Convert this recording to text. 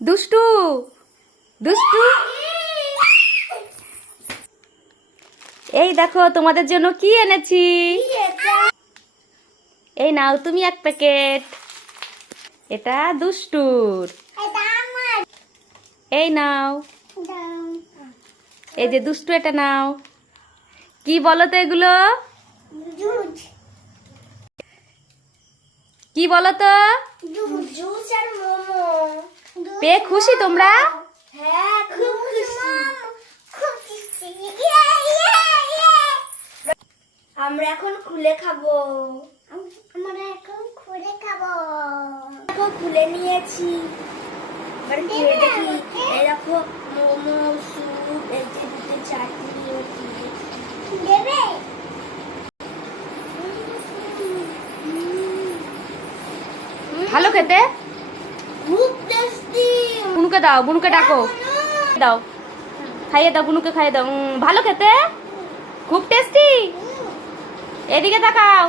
দুষ্টু দুষ্টু। এই দেখো তোমাদের জন্য কি এনেছি? এই নাও তুমি এক প্যাকেট। এটা দুষ্টুর। এই নাও। এই যে দুষ্টু এটা নাও। কি বলো তো এগুলো? কি বলো তো? জুস আর মোমো পেয়ে খুশি তোমরা? হ্যাঁ আমরা এখন খুলে খাব। আমরা এখন খুলে খাব। এখন খুলে নিয়েছি। দেখি। মোমো স্যুপ এই যে দুটো চাটনি দেবে? ভালো খেতে? খুব বুনুকে দাও, বুনুকে ডাকো। দাও। খাইয়ে দাও, বুনুকে খাইয়ে দাও। ভালো খেতে। খুব টেস্টি এদিকে তাকাও।